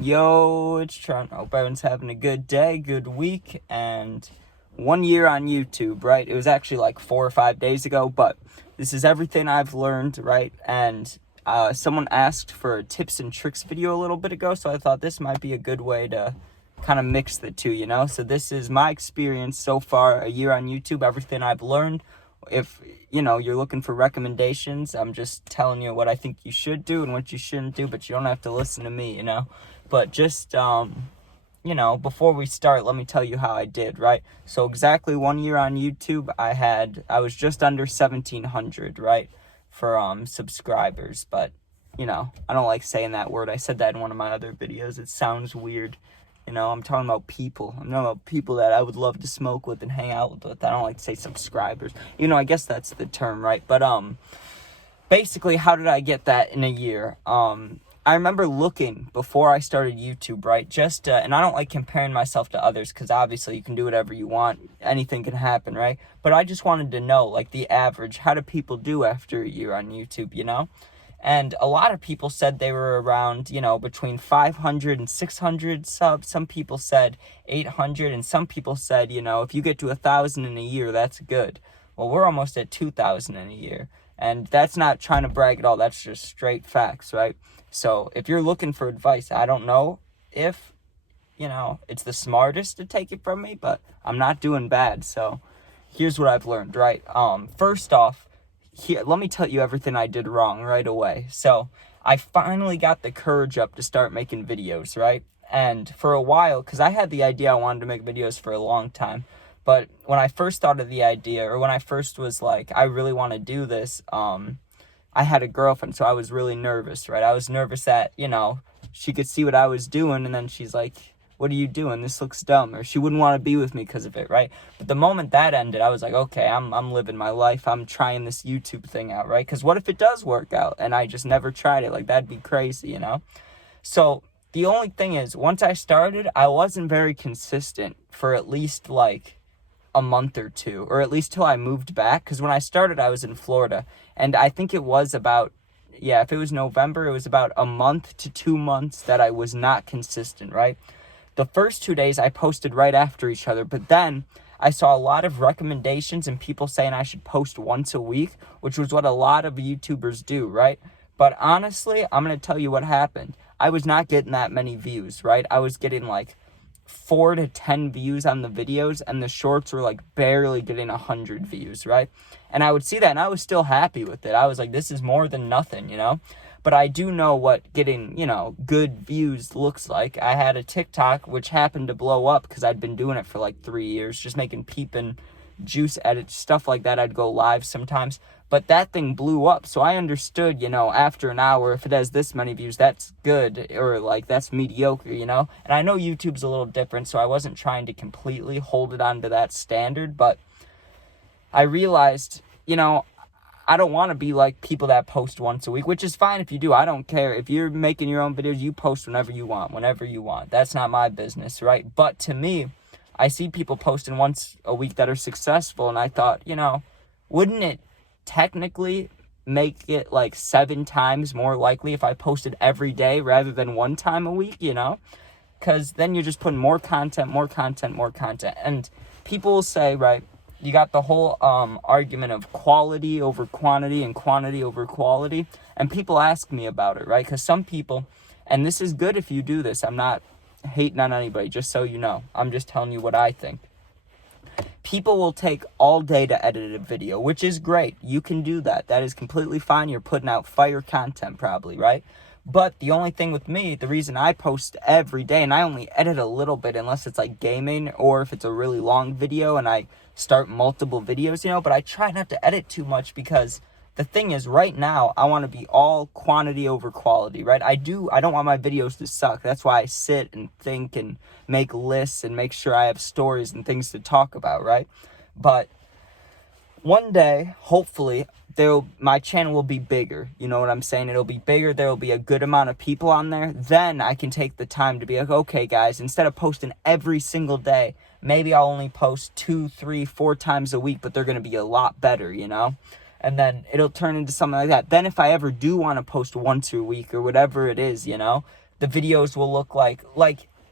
Yo, it's Trent. Hope everyone's having a good day, good week, and 1 year on YouTube, right? It was actually like 4 or 5 days ago, but this is everything I've learned, right? And someone asked for a tips and tricks video a little bit ago, so I thought this might be a good way to kind of mix the two, you know? So this is my experience so far, a year on YouTube, everything I've learned. If, you're looking for recommendations, I'm just telling you what I think you should do and what you shouldn't do, but you don't have to listen to me, But just, before we start, let me tell you how I did, right? So exactly 1 year on YouTube, I was just under 1,700, right, for subscribers. But, I don't like saying that word. I said that in one of my other videos. It sounds weird. I'm talking about people. I'm talking about people that I would love to smoke with and hang out with. I don't like to say subscribers. I guess that's the term, right? But, basically, how did I get that in a year? I remember looking before I started YouTube, right? And I don't like comparing myself to others because obviously you can do whatever you want. Anything can happen, right? But I just wanted to know, like, the average. How do people do after a year on YouTube, And a lot of people said they were around, between 500 and 600 subs. Some people said 800, and some people said, if you get to 1,000 in a year, that's good. Well, we're almost at 2,000 in a year. And that's not trying to brag at all. That's just straight facts, right? So if you're looking for advice, I don't know if, it's the smartest to take it from me, but I'm not doing bad. So here's what I've learned, right? First off, here, let me tell you everything I did wrong right away. So I finally got the courage up to start making videos, right? And for a while, because I had the idea I wanted to make videos for a long time. But when I first thought of the idea, or when I first was like, I really want to do this, I had a girlfriend, so I was really nervous, right? I was nervous that, she could see what I was doing, and then she's like, what are you doing? This looks dumb. Or she wouldn't want to be with me because of it, right? But the moment that ended, I was like, okay, I'm living my life. I'm trying this YouTube thing out, right? Because what if it does work out and I just never tried it? Like, that'd be crazy, So the only thing is, once I started, I wasn't very consistent for at least, like, a month or two, or at least till I moved back. Because when I started, I was in Florida, and I think it was about, if it was November, it was about a month to 2 months that I was not consistent, right? The first 2 days I posted right after each other, but then I saw a lot of recommendations and people saying I should post once a week, which was what a lot of YouTubers do, right? But honestly, I'm going to tell you what happened. I was not getting that many views, right? I was getting like 4 to 10 views on the videos, and the shorts were like barely getting 100 views, right? And I would see that, and I was still happy with it. I was like, this is more than nothing, But I do know what getting, good views looks like. I had a TikTok, which happened to blow up because I'd been doing it for like 3 years, just making peep and juice edits, stuff like that. I'd go live sometimes. But that thing blew up, so I understood, after an hour, if it has this many views, that's good, or, like, that's mediocre, And I know YouTube's a little different, so I wasn't trying to completely hold it onto that standard, but I realized, I don't want to be like people that post once a week, which is fine if you do. I don't care. If you're making your own videos, you post whenever you want. That's not my business, right? But to me, I see people posting once a week that are successful, and I thought, wouldn't it technically make it like 7 times more likely if I posted every day rather than 1 time a week, Because then you're just putting more content. And people will say, right, you got the whole argument of quality over quantity and quantity over quality. And people ask me about it, right? Because some people, and this is good if you do this. I'm not hating on anybody, just so you know. I'm just telling you what I think. People will take all day to edit a video, which is great. You can do that. That is completely fine. You're putting out fire content probably, right? But the only thing with me, the reason I post every day, and I only edit a little bit unless it's like gaming or if it's a really long video and I start multiple videos, but I try not to edit too much because the thing is, right now, I want to be all quantity over quality, right? I don't want my videos to suck. That's why I sit and think and make lists and make sure I have stories and things to talk about, right? But one day, hopefully, my channel will be bigger. You know what I'm saying? It'll be bigger. There will be a good amount of people on there. Then I can take the time to be like, okay, guys, instead of posting every single day, maybe I'll only post 2, 3, 4 times a week, but they're going to be a lot better, And then it'll turn into something like that. Then if I ever do want to post once a week or whatever it is, the videos will look like,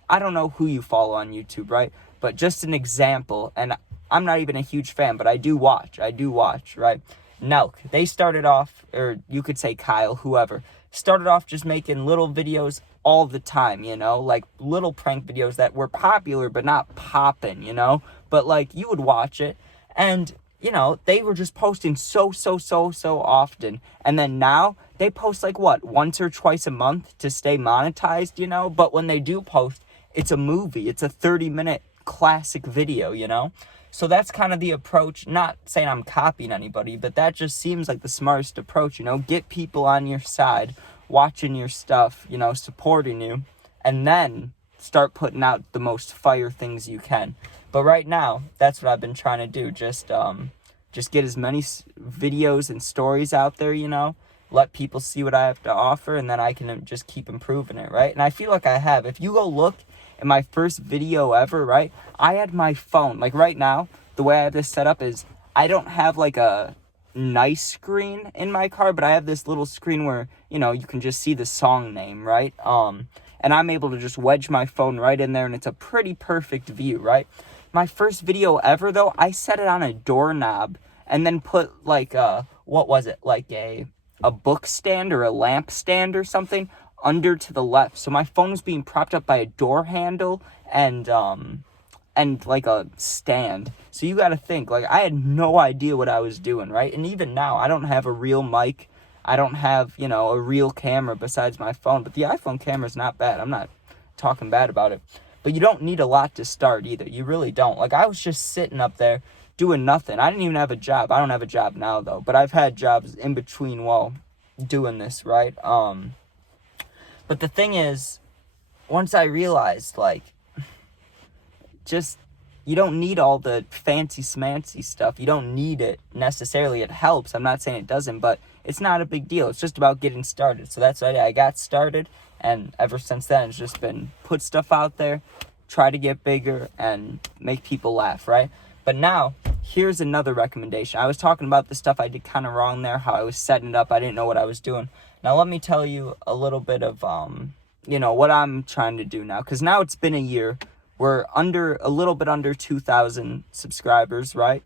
I don't know who you follow on YouTube, right? But just an example, and I'm not even a huge fan, but I do watch, right? Nelk, they started off, or you could say Kyle, whoever, started off just making little videos all the time, you know, like little prank videos that were popular but not popping, you know, but like you would watch it, and you know, they were just posting so often, and then now they post like what, once or twice a month to stay monetized, you know, but when they do post, it's a movie, it's a 30-minute classic video, you know. So that's kind of the approach. Not saying I'm copying anybody, but that just seems like the smartest approach, you know. Get people on your side, watching your stuff, you know, supporting you, and then start putting out the most fire things you can. But right now, that's what I've been trying to do. Just get as many videos and stories out there, you know. Let people see what I have to offer, and then I can just keep improving it, right? And I feel like I have. If you go look in my first video ever, right, I had my phone. Like right now, the way I have this set up is I don't have like a nice screen in my car, but I have this little screen where, you know, you can just see the song name, right? And I'm able to just wedge my phone right in there, and it's a pretty perfect view, right? My first video ever, though, I set it on a doorknob and then put like what was it, like a book stand or a lamp stand or something under to the left. So my phone was being propped up by a door handle and like a stand. So you got to think, like, I had no idea what I was doing, right? And even now, I don't have a real mic. I don't have, you know, a real camera besides my phone. But the iPhone camera is not bad. I'm not talking bad about it. But you don't need a lot to start either. You really don't. Like, I was just sitting up there doing nothing. I didn't even have a job. I don't have a job now, though. But I've had jobs in between while doing this, right? But the thing is, once I realized, like, just, you don't need all the fancy smancy stuff. You don't need it necessarily. It helps. I'm not saying it doesn't, but it's not a big deal. It's just about getting started. So that's why I got started, and ever since then, it's just been put stuff out there, try to get bigger, and make people laugh, right? But now, here's another recommendation. I was talking about the stuff I did kind of wrong there, how I was setting it up. I didn't know what I was doing. Now, let me tell you a little bit of, you know, what I'm trying to do now. Because now it's been a year. We're a little bit under 2,000 subscribers, right?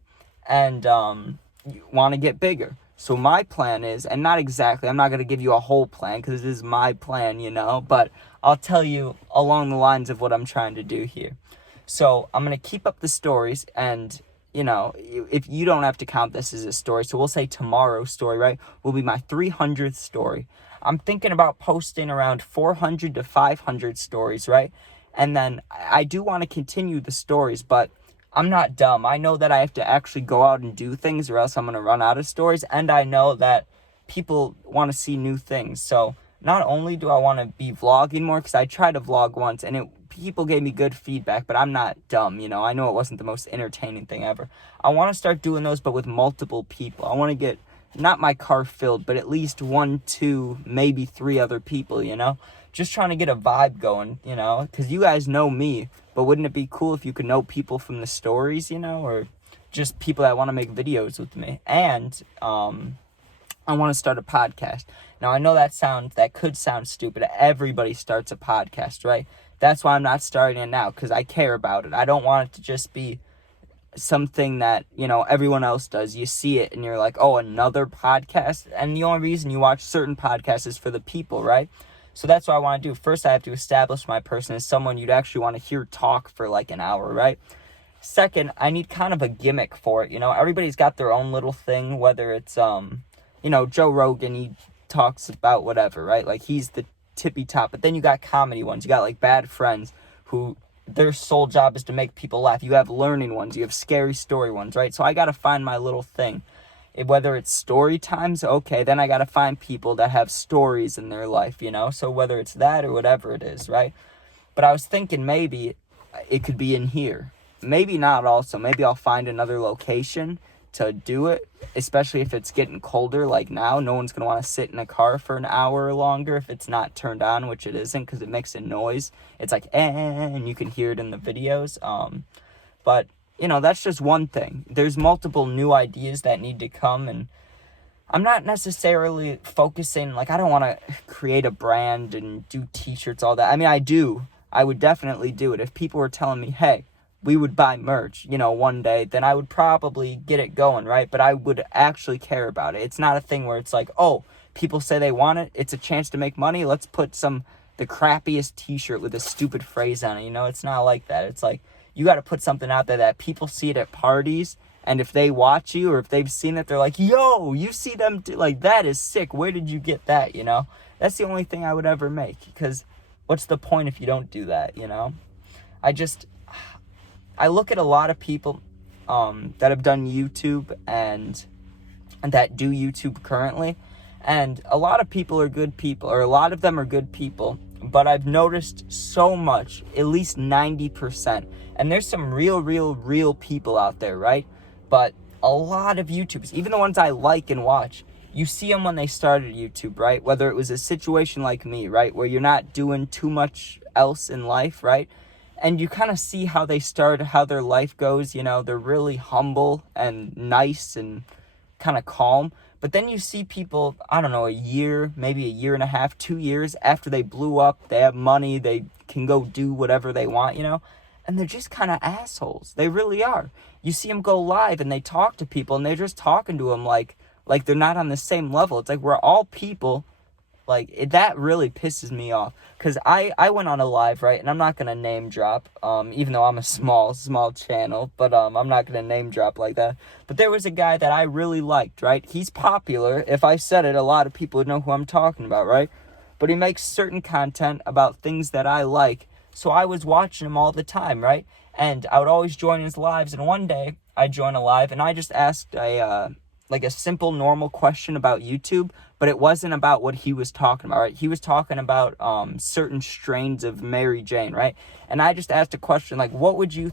And you want to get bigger. So my plan is, and not exactly, I'm not going to give you a whole plan because it is my plan, you know, but I'll tell you along the lines of what I'm trying to do here. So I'm going to keep up the stories, and, you know, if you don't have to count this as a story, so we'll say tomorrow's story, right, will be my 300th story. I'm thinking about posting around 400 to 500 stories, right? And then I do want to continue the stories, but I'm not dumb. I know that I have to actually go out and do things, or else I'm going to run out of stories. And I know that people want to see new things. So not only do I want to be vlogging more, because I tried to vlog once and people gave me good feedback, but I'm not dumb, you know. I know it wasn't the most entertaining thing ever. I want to start doing those, but with multiple people. I want to get not my car filled, but at least 1, 2, maybe 3 other people, you know. Just trying to get a vibe going, you know, because you guys know me, but wouldn't it be cool if you could know people from the stories, you know, or just people that want to make videos with me? And I want to start a podcast. Now, I know that could sound stupid. Everybody starts a podcast, right? That's why I'm not starting it now, because I care about it. I don't want it to just be something that, you know, everyone else does. You see it and you're like, oh, another podcast? And the only reason you watch certain podcasts is for the people, right? So that's what I want to do. First, I have to establish my person as someone you'd actually want to hear talk for like an hour, right? Second, I need kind of a gimmick for it. You know, everybody's got their own little thing, whether it's, you know, Joe Rogan, he talks about whatever, right? Like, he's the tippy top. But then you got comedy ones. You got like Bad Friends, who their sole job is to make people laugh. You have learning ones. You have scary story ones, right? So I got to find my little thing. Whether it's story times, okay, then I got to find people that have stories in their life, you know? So whether it's that or whatever it is, right? But I was thinking maybe it could be in here. Maybe not also. Maybe I'll find another location to do it, especially if it's getting colder like now. No one's going to want to sit in a car for an hour or longer if it's not turned on, which it isn't, because it makes a noise. It's like, and you can hear it in the videos. But, you know, that's just one thing. There's multiple new ideas that need to come, and I'm not necessarily focusing, like, I don't want to create a brand and do t-shirts, all that. I mean, I would definitely do it. If people were telling me, hey, we would buy merch, one day, then I would probably get it going, right? But I would actually care about it. It's not a thing where it's like, oh, people say they want it, it's a chance to make money, let's put the crappiest t-shirt with a stupid phrase on it, It's not like that. It's like, you got to put something out there that people see it at parties, and if they watch you or if they've seen it, they're like, yo, you see them like, that is sick. Where did you get that, That's the only thing I would ever make, because what's the point if you don't do that, I look at a lot of people that have done YouTube and that do YouTube currently, and a lot of people are good people, or a lot of them are good people, but I've noticed so much, at least 90%, and there's some real people out there, right? But a lot of YouTubers, even the ones I like and watch, you see them when they started YouTube, right? Whether it was a situation like me, right, where you're not doing too much else in life, right? And you kind of see how they start, how their life goes, they're really humble and nice and kind of calm. But then you see people, I don't know, a year, maybe a year and a half, 2 years after they blew up, they have money, they can go do whatever they want, and they're just kind of assholes. They really are. You see them go live and they talk to people and they're just talking to them like they're not on the same level. It's like, we're all people. That really pisses me off, because I went on a live, right, and I'm not going to name drop, even though I'm a small channel, but I'm not going to name drop like that. But there was a guy that I really liked, right? He's popular. If I said it, a lot of people would know who I'm talking about, right? But he makes certain content about things that I like, so I was watching him all the time, right? And I would always join his lives, and one day I joined a live, and I just asked a simple, normal question about YouTube, but it wasn't about what he was talking about, right? He was talking about certain strains of Mary Jane, right? And I just asked a question, like, what would you,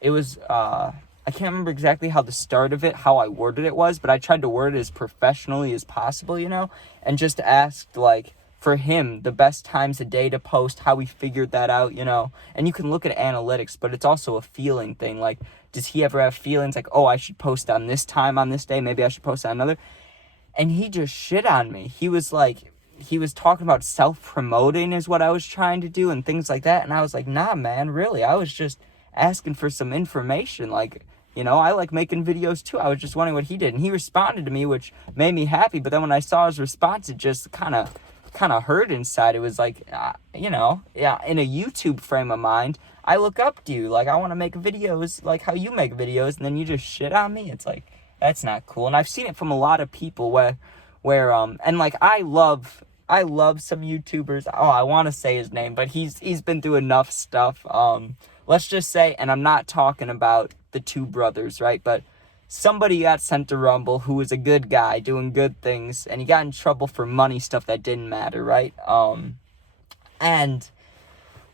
it was, I can't remember exactly how the start of it, how I worded it was, but I tried to word it as professionally as possible, and just asked, for him, the best times a day to post, how he figured that out, and you can look at analytics, but it's also a feeling thing. Like, does he ever have feelings like, oh, I should post on this time on this day, maybe I should post on another? And he just shit on me. He was talking about self-promoting is what I was trying to do and things like that, and I was like, nah, man, really, I was just asking for some information. I like making videos too. I was just wondering what he did, and he responded to me, which made me happy, but then when I saw his response, it just kind of hurt inside. It was like, in a YouTube frame of mind, I look up to you. I want to make videos like how you make videos, and then you just shit on me. It's like, that's not cool. And I've seen it from a lot of people where I love some YouTubers. Oh, I want to say his name, but he's been through enough stuff. Let's just say, and I'm not talking about the two brothers, right? But somebody got sent to Rumble who was a good guy doing good things, and he got in trouble for money stuff that didn't matter, right? And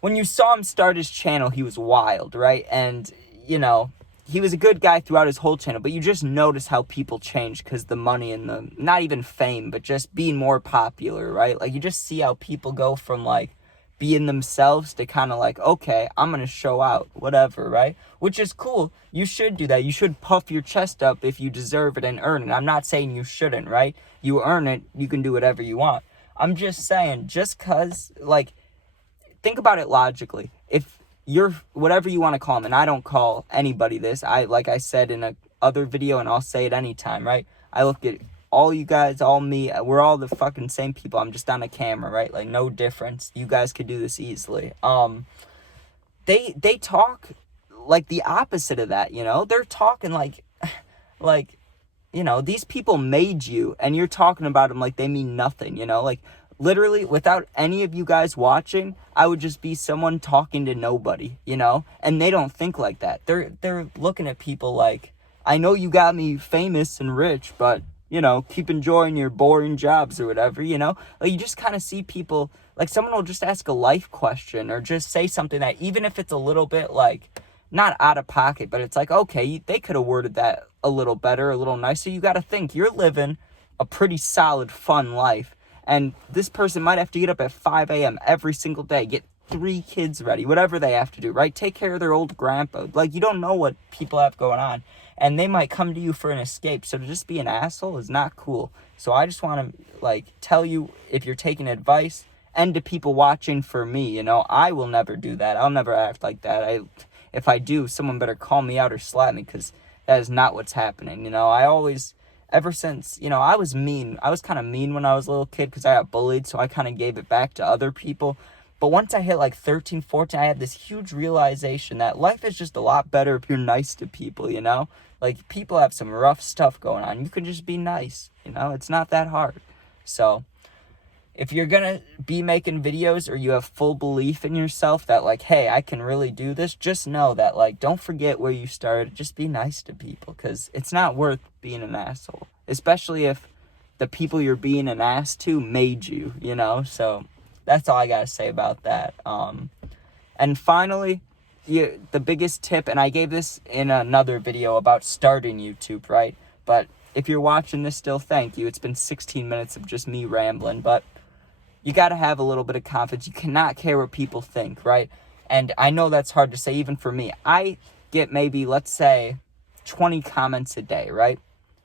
when you saw him start his channel, he was wild, right? And, he was a good guy throughout his whole channel, but you just notice how people change because the money and the, not even fame, but just being more popular, right? You just see how people go from, being themselves to kind of okay, I'm going to show out, whatever, right? Which is cool. You should do that. You should puff your chest up if you deserve it and earn it. I'm not saying you shouldn't, right? You earn it, you can do whatever you want. I'm just saying, just because, think about it logically. If you're, whatever you want to call them, and I don't call anybody this, like I said in a other video, and I'll say it anytime, right? I look at all you guys, all me, we're all the fucking same people. I'm just on a camera, right? No difference. You guys could do this easily. They talk the opposite of that, They're talking these people made you, and you're talking about them like they mean nothing, literally, without any of you guys watching, I would just be someone talking to nobody, and they don't think like that. They're looking at people like, I know you got me famous and rich, but keep enjoying your boring jobs or whatever, you just kind of see people, someone will just ask a life question or just say something that, even if it's a little bit not out of pocket, but it's okay, they could have worded that a little better, a little nicer. You got to think, you're living a pretty solid, fun life. And this person might have to get up at 5 a.m. every single day, get 3 kids ready, whatever they have to do, right? Take care of their old grandpa. Like, you don't know what people have going on, and they might come to you for an escape. So to just be an asshole is not cool. So I just want to, like, tell you, if you're taking advice, and to people watching, for me, you know, I will never do that. I'll never act like that. If I do, someone better call me out or slap me, because that is not what's happening. You know, I always, ever since, you know, I was mean. I was kind of mean when I was a little kid because I got bullied, so I kind of gave it back to other people. But once I hit like 13, 14, I had this huge realization that life is just a lot better if you're nice to people, you know? Like, people have some rough stuff going on. You can just be nice, you know? It's not that hard. So if you're gonna be making videos, or you have full belief in yourself that, like, hey, I can really do this, just know that, like, don't forget where you started. Just be nice to people, because it's not worth being an asshole, especially if the people you're being an ass to made you, you know? So that's all I gotta say about that. And finally, the biggest tip, and I gave this in another video about starting YouTube, right? But if you're watching this still, thank you. It's been 16 minutes of just me rambling, but you got to have a little bit of confidence. You cannot care what people think, right? And I know that's hard to say, even for me. I get maybe, let's say, 20 comments a day, right?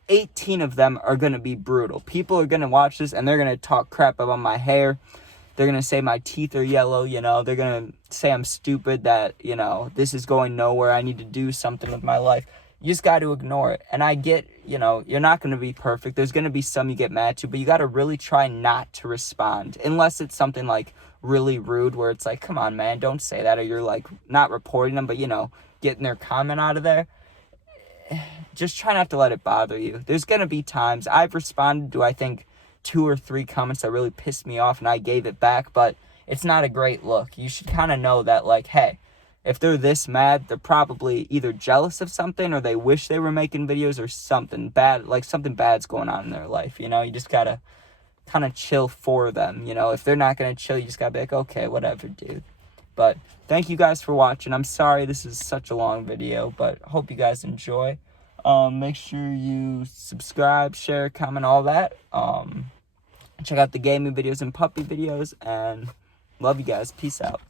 18 of them are going to be brutal. People are going to watch this, and they're going to talk crap about my hair. They're going to say my teeth are yellow, you know. They're going to say I'm stupid, that, you know, this is going nowhere. I need to do something with my life. You just got to ignore it. And I get, you know, you're not going to be perfect. There's going to be some you get mad to, but you got to really try not to respond. Unless it's something, like, really rude, where it's like, come on, man, don't say that. Or you're, like, not reporting them, but, you know, getting their comment out of there. Just try not to let it bother you. There's going to be times I've responded to, I think, 2 or 3 comments that really pissed me off, and I gave it back, but it's not a great look. You should kind of know that, like, hey, if they're this mad, they're probably either jealous of something, or they wish they were making videos, or something bad, like something bad's going on in their life, you know? You just gotta kind of chill for them, you know? If they're not gonna chill, you just gotta be like, okay, whatever, dude. But thank you guys for watching. I'm sorry this is such a long video, but hope you guys enjoy. Make sure you subscribe, share, comment, all that. Check out the gaming videos and puppy videos, and love you guys. Peace out.